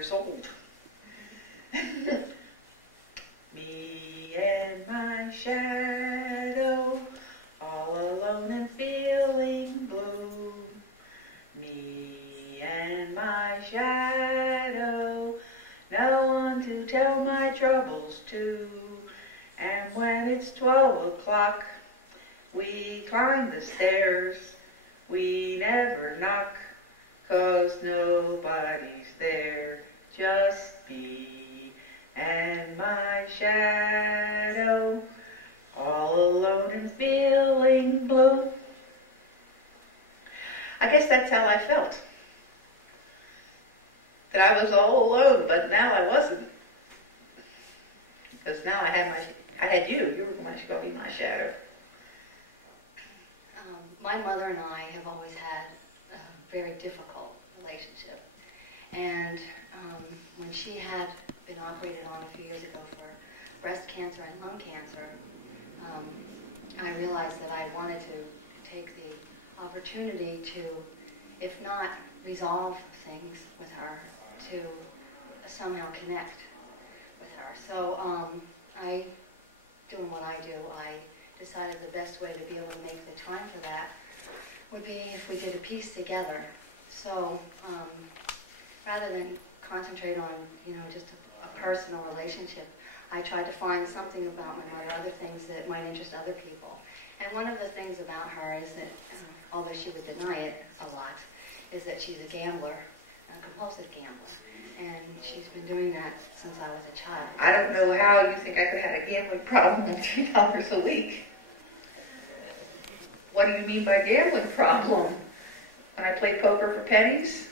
years old. Me and my shadow, all alone and feeling blue. Me and my shadow, no one to tell my troubles to. And when it's 12 o'clock, we climb the stairs. We never knock, 'cause nobody's there. Just me and my shadow, all alone and feeling blue. I guess that's how I felt. That I was all alone, but now I wasn't. Because now I had you. You were going to be my shadow. My mother and I have always had a very difficult relationship. And when she had been operated on a few years ago for breast cancer and lung cancer, I realized that I wanted to take the opportunity to, if not resolve things with her, to somehow connect with her. So doing what I do, I decided the best way to be able to make the time for that would be if we did a piece together. So rather than concentrate on, just a personal relationship, I tried to find something about my mother, other things that might interest other people. And one of the things about her is that, although she would deny it a lot, is that she's a gambler, a compulsive gambler. And she's been doing that since I was a child. I don't know how you think I could have a gambling problem on $3 a week. What do you mean by gambling problem? When I play poker for pennies,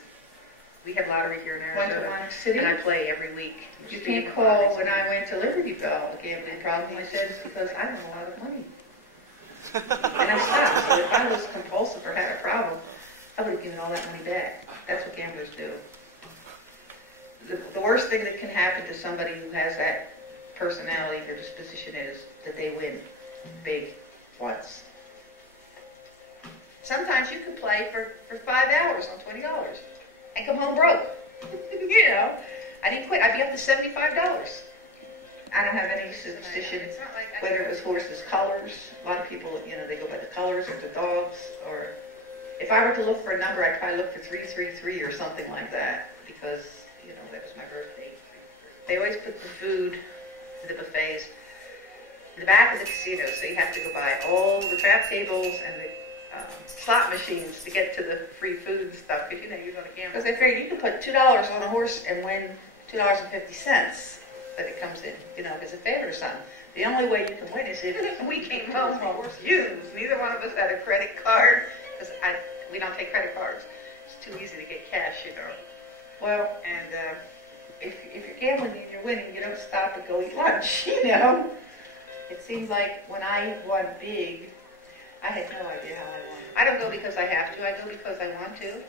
we have lottery here in Arizona, and I play every week. You can't call when I went to Liberty Bell a gambling problem. I said it's because I have a lot of money. And I stopped. So if I was compulsive or had a problem, I would have given all that money back. That's what gamblers do. The worst thing that can happen to somebody who has that personality or disposition is that they win big once. Sometimes you can play for 5 hours on $20 and come home broke. I didn't quit. I'd be up to $75. I don't have any superstition whether it was horses' colors. A lot of people, they go by the colors, or the dogs, or if I were to look for a number, I'd probably look for 333 or something like that, because that was my birthday. They always put the food, the buffets, in the back of the casino, so you have to go by all the trap tables and the slot machines to get to the free food and stuff, because you're going to gamble. Because they figured you could put $2 on a horse and win $2.50 that it comes in, as a favor or something. The only way you can win is if we came home from horse used. Neither one of us had a credit card, because we don't take credit cards. It's too easy to get cash, Well, and if you're gambling and you're winning, you don't stop and go eat lunch, It seems like when I won big, I had no idea how I won. I don't go because I have to. I go because I want to.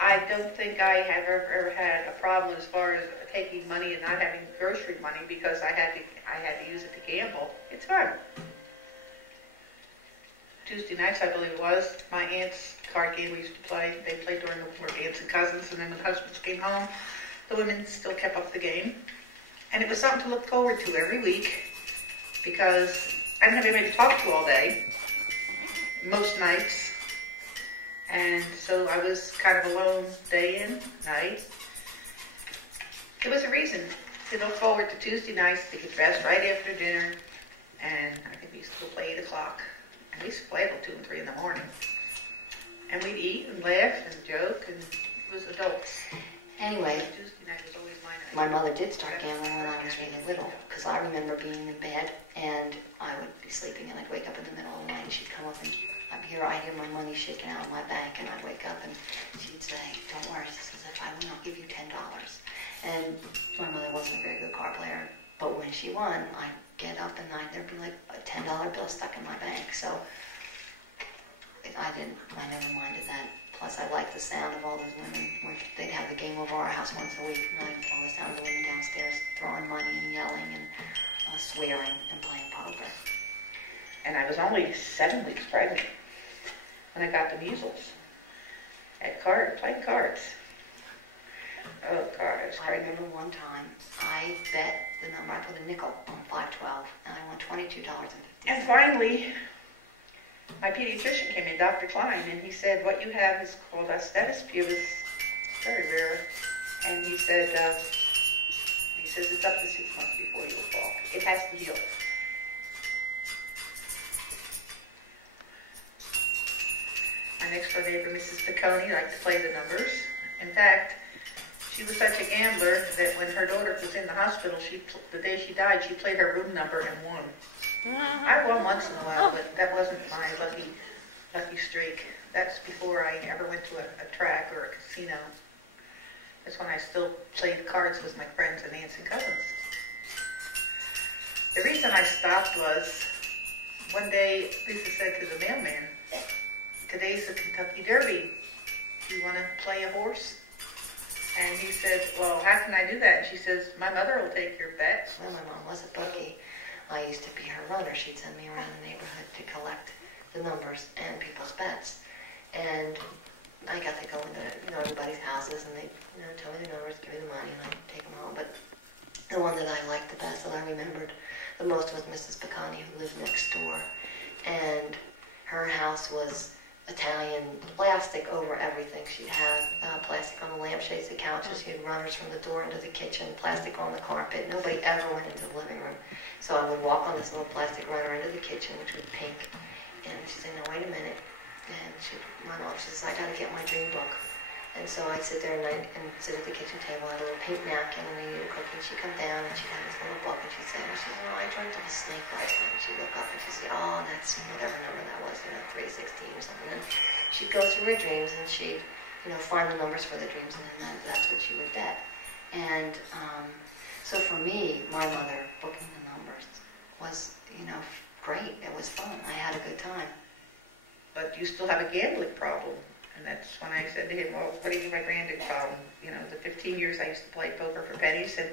I don't think I have ever had a problem as far as taking money and not having grocery money because I had to use it to gamble. It's fun. Tuesday nights, I believe it was, my aunt's card game we used to play. They played during the war, aunts and cousins, and then when husbands came home, the women still kept up the game. And it was something to look forward to every week because I didn't have anybody to talk to all day, most nights. And so I was kind of alone day in, night. There was a reason to look forward to Tuesday nights, to get dressed right after dinner, and I think we used to go play 8 o'clock. And we used to play till 2 and 3 in the morning. And we'd eat and laugh and joke, and it was adults. Anyway, Tuesday night was always my night. My mother did start gambling when I was really little, because I remember being in bed, and I would be sleeping, and I'd wake up in the middle of the night, and she'd come up, and I'd hear my money shaking out of my bank, and I'd wake up, and she'd say, "Don't worry," she says, "if I win, I'll give you $10. And my mother wasn't a very good card player, but when she won, I'd get up, and there'd be like a $10 bill stuck in my bank. So I never minded that. Plus, I liked the sound of all those women. They'd have the game over our house once a week, and I'd all the sound of the women downstairs throwing money and yelling and swearing and playing poker. And I was only 7 weeks pregnant when I got the measles. Playing cards. Oh, gosh. I remember one time I bet the number, I put a nickel on 512, and I won $22.50. And finally, my pediatrician came in, Dr. Klein, and he said, what you have is called osteitis pubis, very rare. And he says it's up to 6 months before you will fall. It has to heal. My next door neighbor, Mrs. Piccone, liked to play the numbers. In fact, she was such a gambler that when her daughter was in the hospital, the day she died, she played her room number and won. I won once in a while, but that wasn't my lucky streak. That's before I ever went to a track or a casino. That's when I still played cards with my friends and aunts and cousins. The reason I stopped was one day Lisa said to the mailman, today's the Kentucky Derby. Do you want to play a horse? And he said, well, how can I do that? And she says, my mother will take your bet. Well, my mom was a bookie. I used to be her runner. She'd send me around the neighborhood to collect the numbers and people's bets. And I got to go into everybody's houses, and they tell me the numbers, give me the money, and I'd take them home. But the one that I liked the best, that I remembered the most, was Mrs. Piccone, who lived next door. And her house was Italian, plastic over everything. She had plastic on the lampshades, the couches. She had runners from the door into the kitchen, plastic on the carpet. Nobody ever went into the living room. So I would walk on this little plastic runner into the kitchen, which was pink. And she'd say, no, wait a minute. And she'd run off. She says, I got to get my dream book. And so I'd sit there and sit at the kitchen table. I had a little pink napkin and I eat a cookie. She'd come down and she'd have this little book and she'd say, I dreamt of a snake last night. And she'd look up and she'd say, oh, that's whatever number that was, 316 or something. And she'd go through her dreams and she'd, find the numbers for the dreams, and then that's what she would bet. And so for me, my mother booking the numbers was, great. It was fun. I had a good time. But you still have a gambling problem. And that's when I said to him, well, what do you mean by gambling problem? The 15 years I used to play poker for pennies, and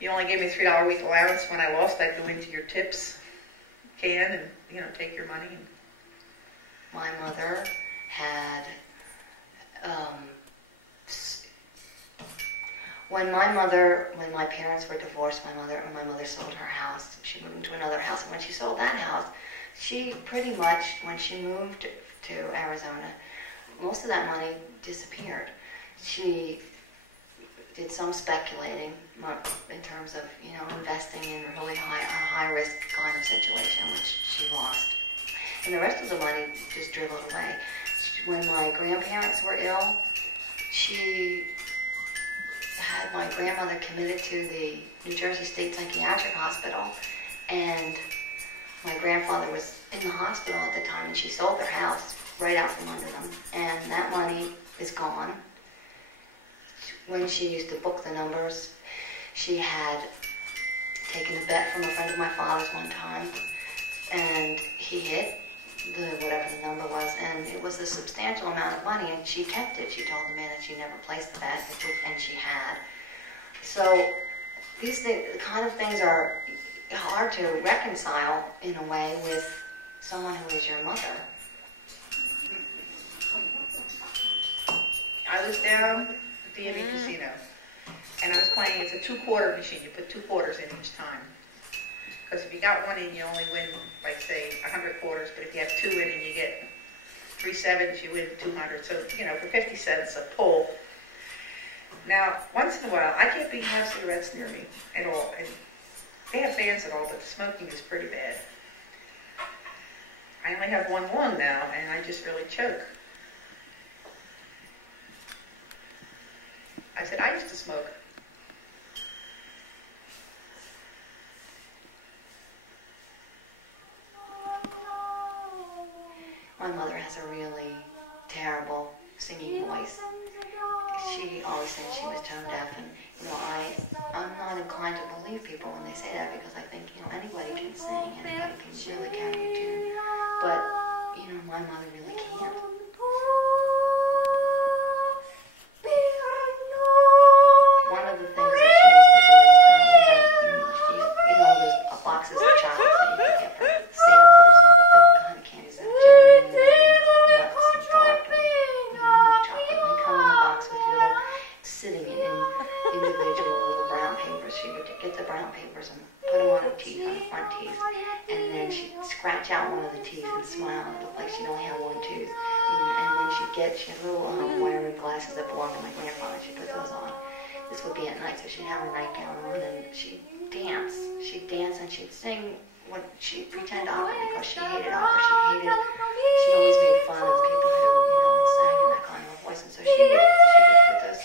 you only gave me $3 a week allowance. When I lost, I'd go into your tips can and, take your money. My mother had, when my parents were divorced, my mother sold her house. She moved into another house, and when she sold that house, she pretty much, when she moved to Arizona, most of that money disappeared. She did some speculating in terms of, investing in a really high-risk kind of situation, which she lost. And the rest of the money just dribbled away. When my grandparents were ill, she had my grandmother committed to the New Jersey State Psychiatric Hospital, and my grandfather was in the hospital at the time, and she sold their house right out from under them, and that money is gone. When she used to book the numbers, she had taken a bet from a friend of my father's one time, and he hit whatever the number was, and it was a substantial amount of money, and she kept it. She told the man that she never placed the bet, and she had. So these kind of things are hard to reconcile in a way with someone who is your mother. I was down at the Indian Casino, and I was playing. It's a 2-quarter machine. You put 2 quarters in each time. Because if you got one in, you only win, like, say, 100 quarters. But if you have 2 in and you get 3 sevens, you win 200. So, for 50 cents a pull. Now, once in a while, I can't have cigarettes near me at all. And they have bans and all, but the smoking is pretty bad. I only have one lung now, and I just really choke. I said, I used to smoke. My mother has a really terrible singing voice. She always said she was tone deaf, and I'm not inclined to believe people when they say that, because I think anybody can sing, anybody can really carry a tune, but my mother really can't. One of the things that she used to do is those boxes of chocolates that you can get for samples, the kind of candies that are jelly, nuts, and dark, and milk chocolate. They come in a box with little sit scratch out one of the teeth and smile. It looked like she only had one tooth. And then she had little wiring glasses that belonged to my grandfather. She put those on. This would be at night, so she'd have her nightgown on, and she'd dance. She'd dance and she'd sing. She'd pretend opera because she hated opera. She always made fun of people who, sang in that kind of voice. And so she would put the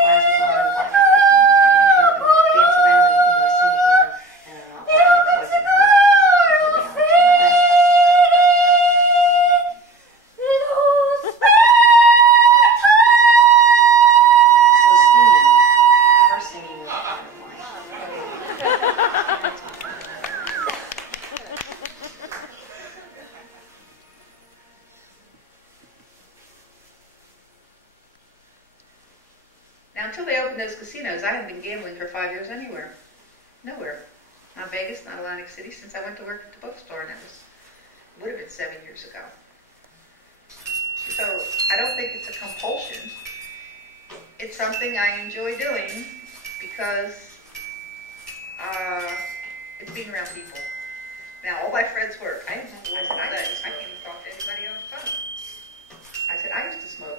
glasses on and black out bikini and dance around and, sing in an operatic voice in her reality. So her singing was kind of like, Now, until they opened those casinos, I hadn't been gambling for 5 years anywhere. Nowhere. Not Vegas, not Atlantic City, since I went to work at the bookstore, and it would have been 7 years ago. So, I don't think it's a compulsion. It's something I enjoy doing because it's being around people. Now, all my friends work. I can't even talk to anybody on the phone. I said, I used to smoke.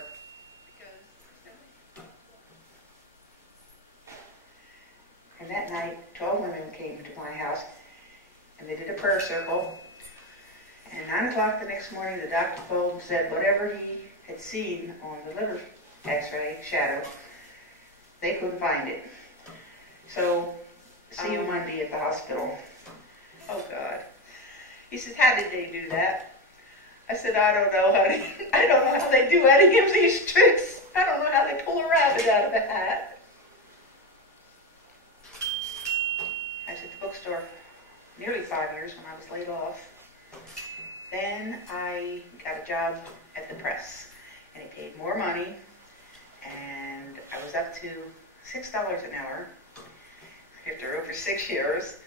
And that night, 12 women came to my house, and they did a prayer circle. And 9 o'clock the next morning, the doctor called and said whatever he had seen on the liver x-ray shadow, they couldn't find it. So, see you Monday at the hospital. Oh, God. He said, how did they do that? I said, I don't know how they do any of these tricks. I don't know how they pull a rabbit out of a hat. I was at the bookstore nearly 5 years when I was laid off. Then I got a job at the press, and it paid more money, and I was up to $6 an hour after over 6 years.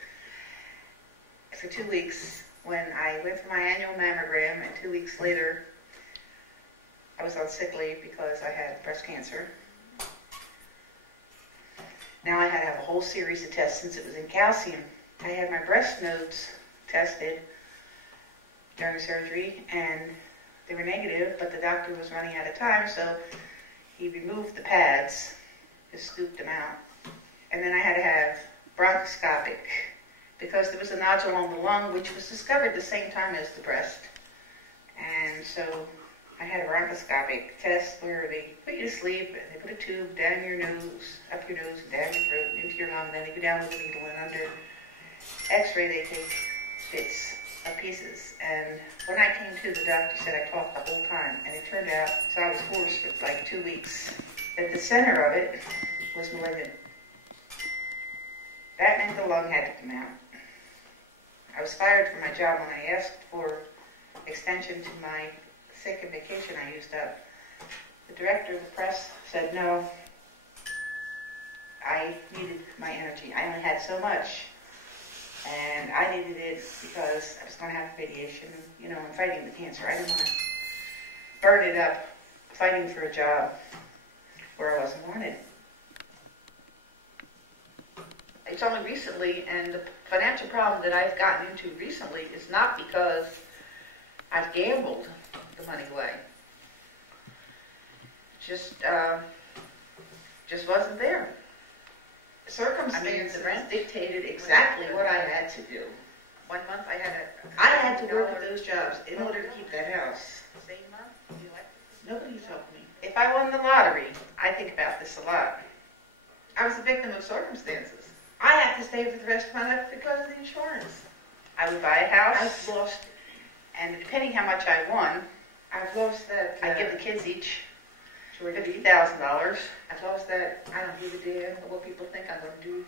For 2 weeks, when I went for my annual mammogram, and 2 weeks later, I was on sick leave because I had breast cancer. Now I had to have a whole series of tests since it was in calcium. I had my breast nodes tested during surgery, and they were negative, but the doctor was running out of time, so he removed the pads, just scooped them out. And then I had to have bronchoscopic, because there was a nodule on the lung, which was discovered the same time as the breast. And so I had a bronchoscopic test where they put you to sleep, and they put a tube down your nose, up your nose, down your throat, and into your lung, and then they go down with a needle, and under x-ray they take bits of pieces. And when I came to, the doctor said I talked the whole time, and it turned out, so I was hoarse for like 2 weeks, that the center of it was malignant. That meant the lung had to come out. I was fired from my job when I asked for extension to my sick and vacation I used up. The director of the press said no. I needed my energy. I only had so much. And I needed it because I was going to have radiation, and fighting the cancer. I didn't want to burn it up fighting for a job where I wasn't wanted. It's only recently, and the financial problem that I've gotten into recently is not because I've gambled the money away. Just wasn't there. Circumstances dictated exactly what I had to do. 1 month I had to work at those jobs in order to keep that house. Same month? Nobody's helped me. If I won the lottery, I think about this a lot. I was a victim of circumstances. I had to stay for the rest of my life because of the insurance. I would buy a house. I've lost, and depending how much I won, I've lost that. I give the kids each $50,000. I've lost that. I don't give a damn what people think I'm going to do.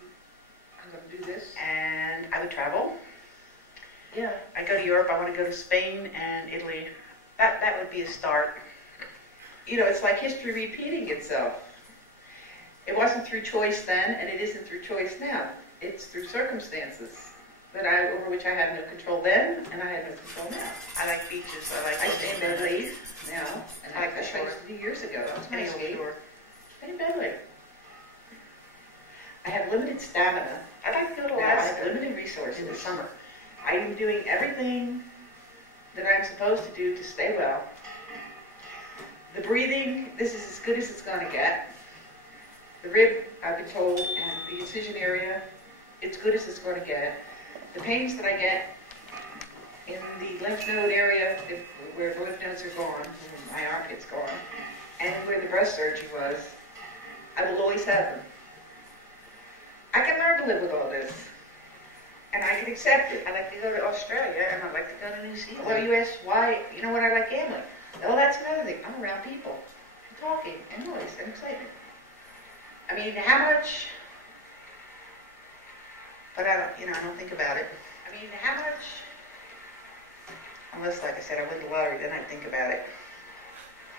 I'm going to do this. And I would travel. Yeah. I go to Europe. I want to go to Spain and Italy. That would be a start. It's like history repeating itself. It wasn't through choice then, and it isn't through choice now. It's through circumstances over which I had no control then, and I had no control now. I like beaches. I stay in Bedley now, and I like the shore. 2 years ago. That's my escape. In Bedley. I have limited stamina. I like to go to Alaska. I have limited resources in the summer. I'm doing everything that I'm supposed to do to stay well. The breathing, this is as good as it's going to get. The rib, I've been told, and the incision area, it's good as it's going to get. The pains that I get in the lymph node area, where the lymph nodes are gone, my armpit's gone, and where the breast surgery was, I will always have them. I can learn to live with all this, and I can accept it. I'd like to go to Australia, and I'd like to go to New Zealand. Well, you asked why, you know what, I like gambling. Oh, that's another thing. I'm around people, and talking, and noise, and excitement. I mean, how much, but I don't think about it. I mean, how much, unless, like I said, I win the lottery, then I think about it.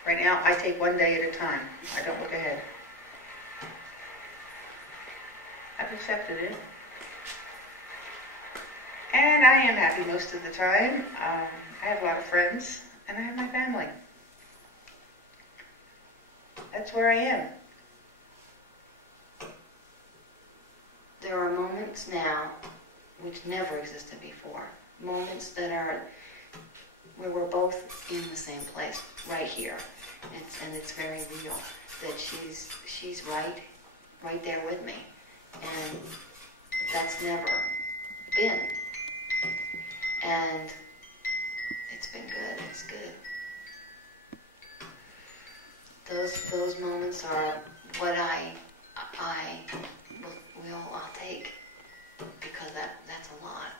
Right now, I take one day at a time. I don't look ahead. I've accepted it. And I am happy most of the time. I have a lot of friends, and I have my family. That's where I am. There are moments now which never existed before. Moments that are where we're both in the same place, right here. And it's very real that she's right there with me. And that's never been. And it's been good. It's good. Those moments are what I'll take, because that's a lot.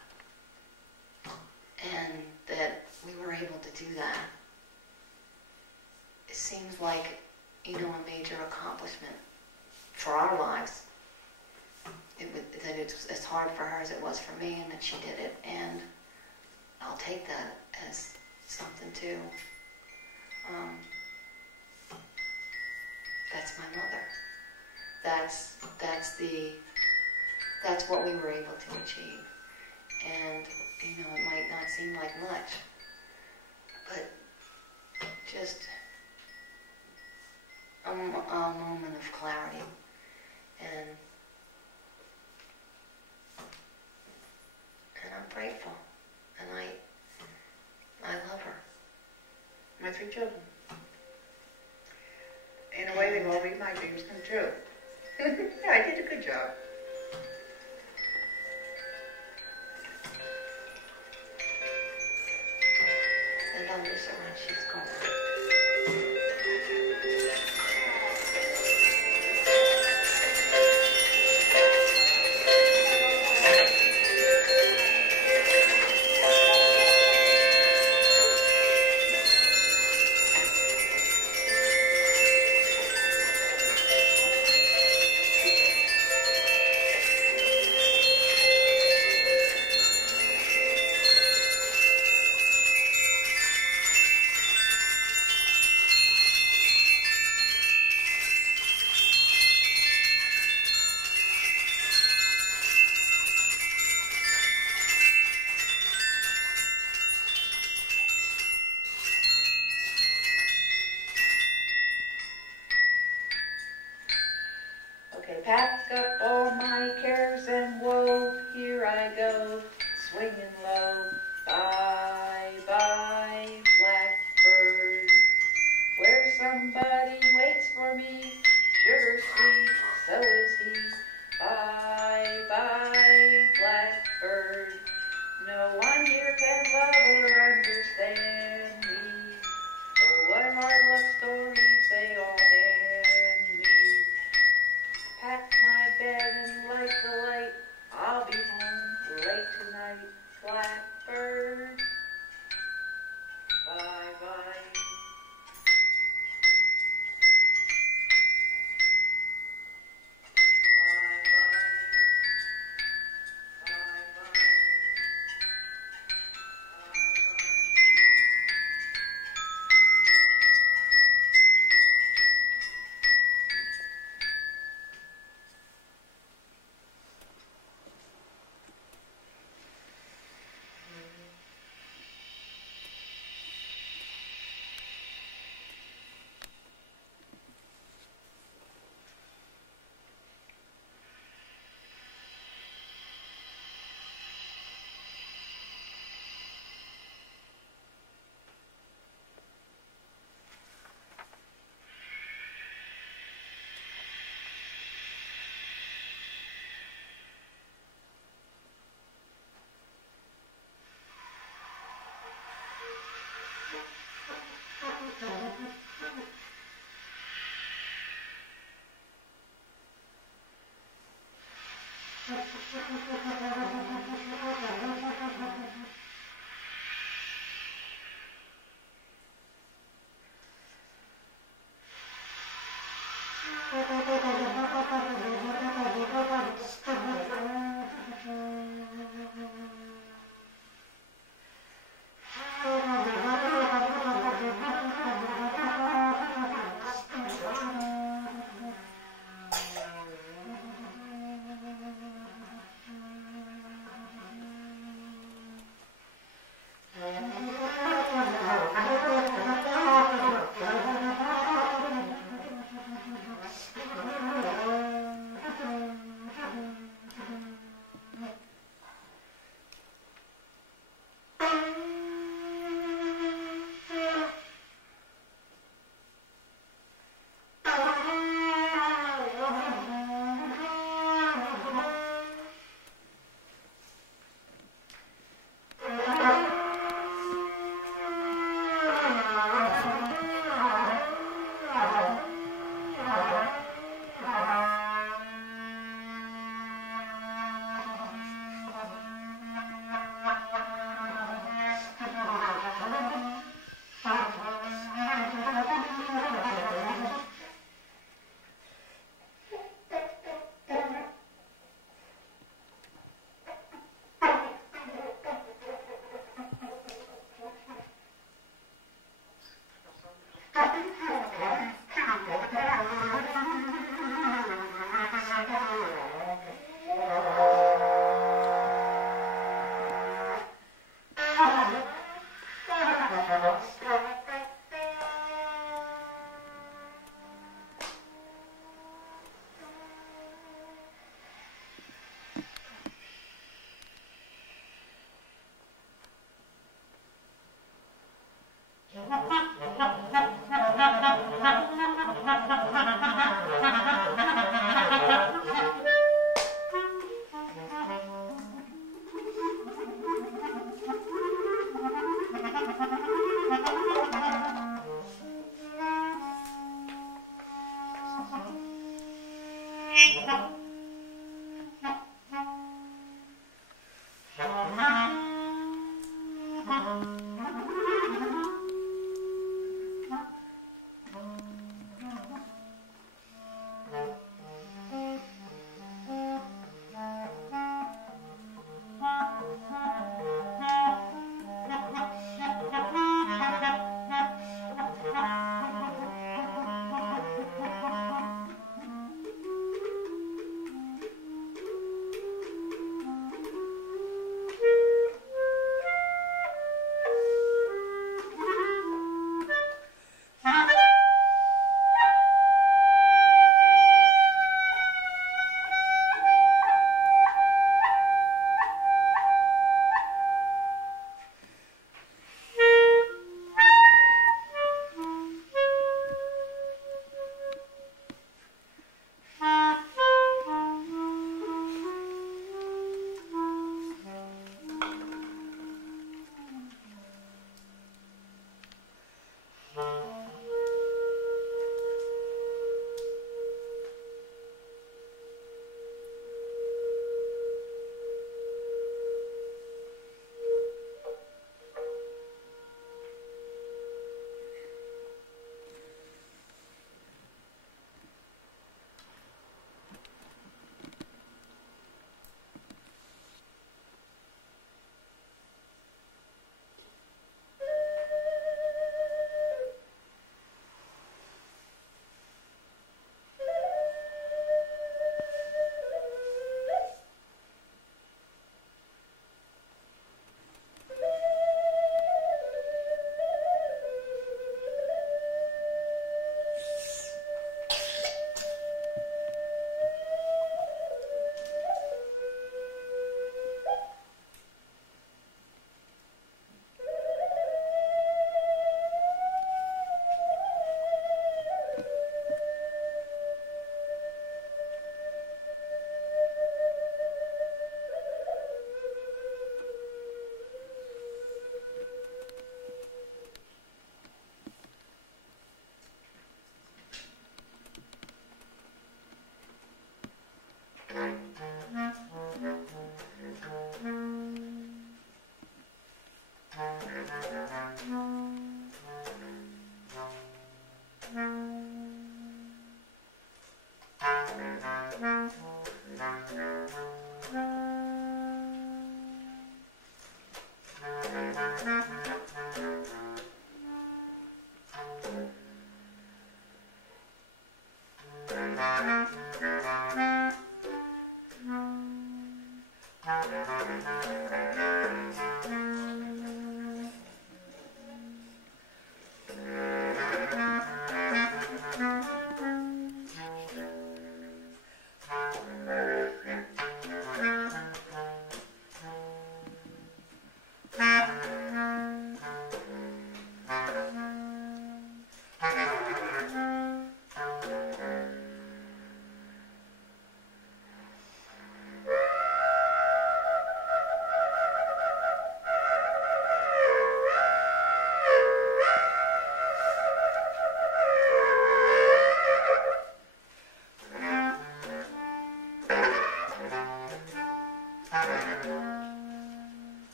And that we were able to do that. It seems like, a major accomplishment for our lives. That it's as hard for her as it was for me, and that she did it, and I'll take that as something too. That's my mother. That's what we were able to achieve. And, it might not seem like much, but just a moment of clarity. And I'm grateful. And I love her. My 3 children. In a way, they've all made my dreams come true. Yeah, I did a good job. And I'll miss her when she's gone. Pack up all my cares and woe, here I go, swinging low. Bye, bye, blackbird, where somebody waits for me, sugar sweet, so is he. Bye, bye, blackbird, no one here can love or understand me. Oh, what hard luck stories they all hand me. Pack my bed and light the light,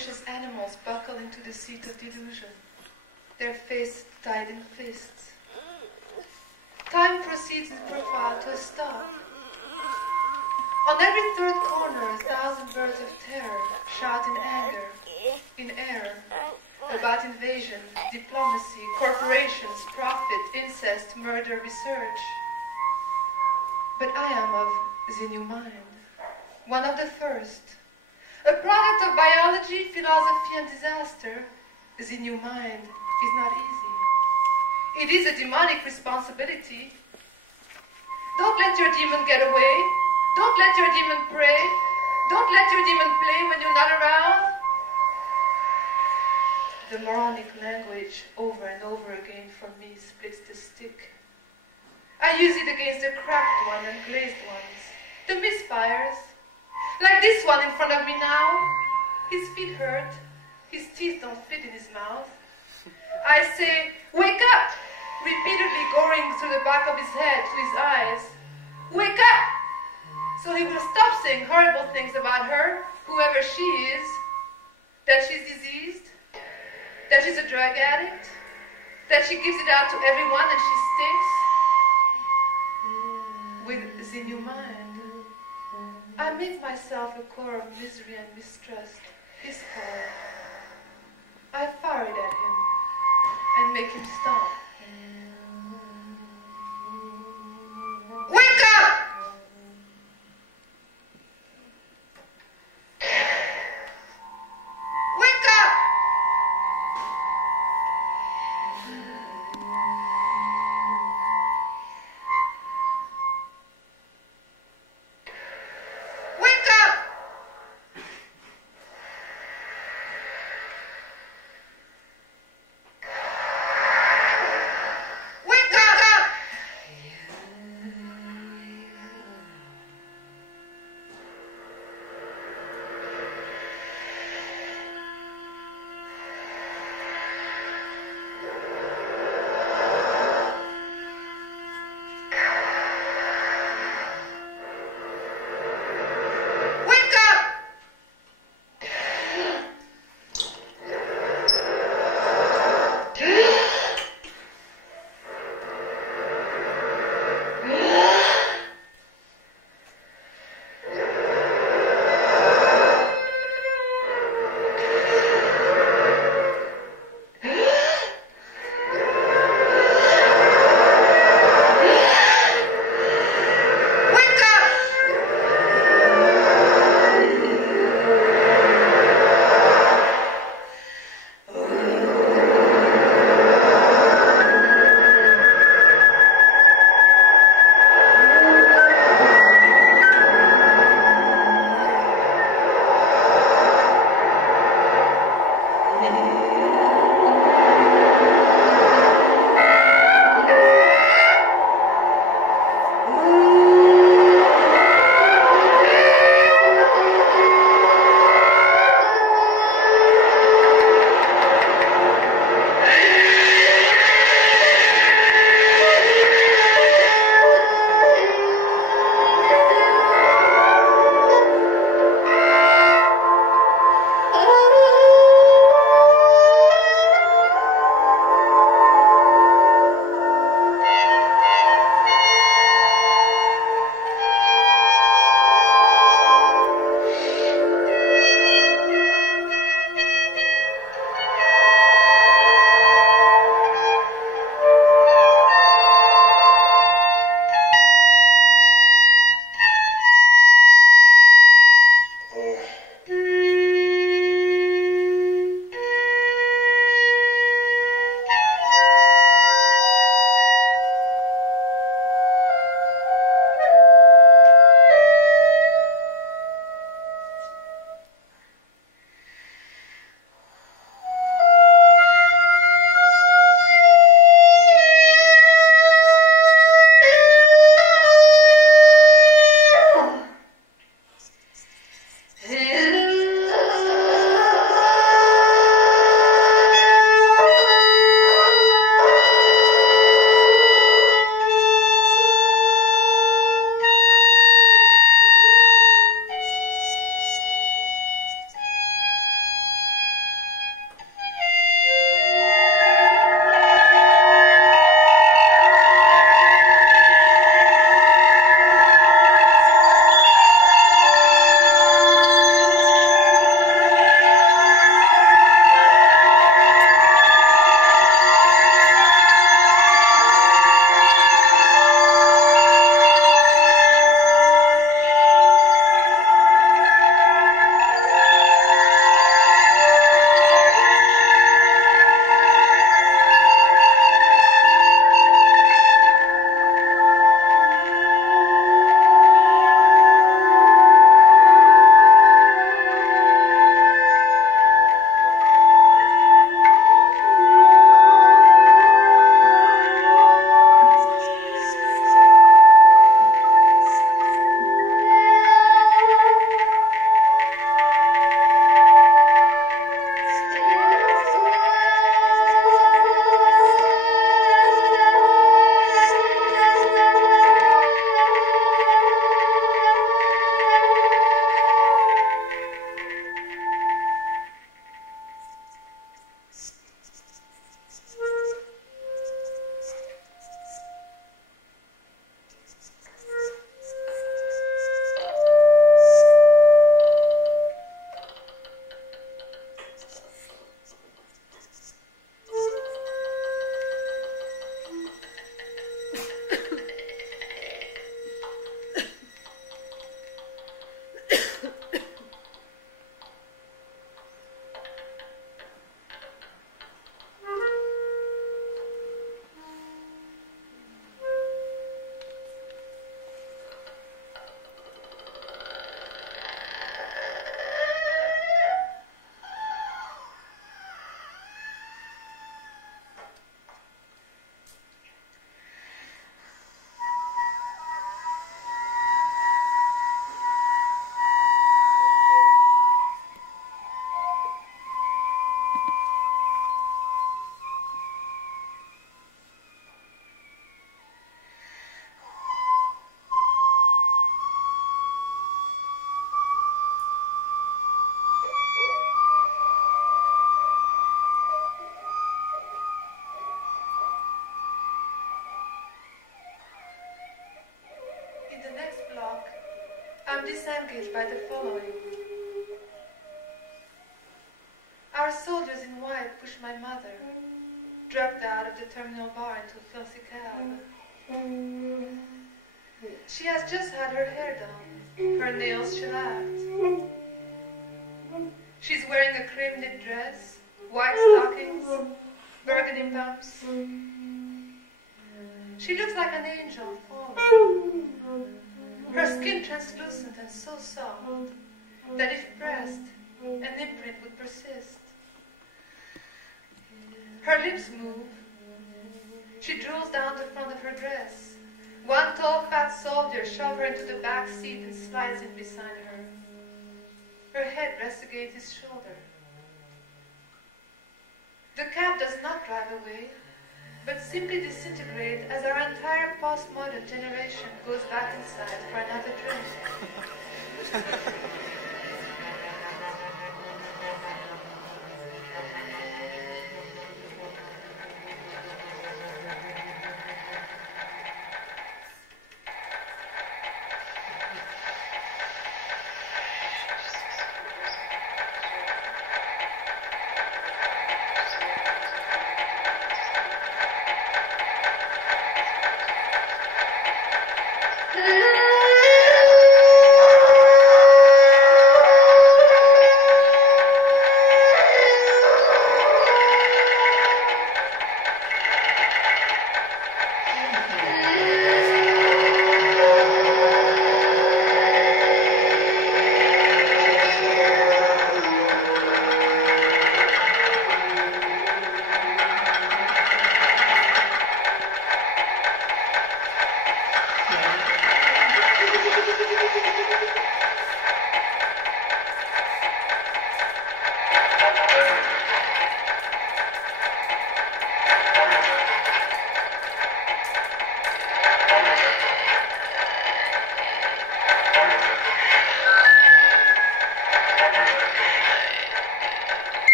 vicious animals buckle into the seat of delusion, their faces tied in fists. Time proceeds in profile to a stop. On every third corner, 1,000 birds of terror shout in anger, in error, about invasion, diplomacy, corporations, profit, incest, murder, research. But I am of the new mind, one of the first. A product of biology, philosophy, and disaster, the new mind is not easy. It is a demonic responsibility. Don't let your demon get away. Don't let your demon pray. Don't let your demon play when you're not around. The moronic language over and over again for me splits the stick. I use it against the cracked one and glazed ones, the misfires. Like this one in front of me now. His feet hurt. His teeth don't fit in his mouth. I say, wake up! Repeatedly going through the back of his head to his eyes. Wake up! So he will stop saying horrible things about her, whoever she is. That she's diseased. That she's a drug addict. That she gives it out to everyone and she stinks. With the new mind, I make myself a core of misery and mistrust, his core. I fire it at him and make him stop. Wake up! Wake up! Wake up! I'm disengaged by the following. Our soldiers in white push my mother, dragged out of the terminal bar into a filthy cab. She has just had her hair done, her nails shellacked. She's wearing a cream-knit dress, white stockings, burgundy pumps. She looks like an angel fallen. Her skin translucent and so soft that if pressed, an imprint would persist. Her lips move. She drools down the front of her dress. One tall, fat soldier shoves her into the back seat and slides in beside her. Her head rests against his shoulder. The cab does not drive away, but simply disintegrate as our entire postmodern generation goes back inside for another drink.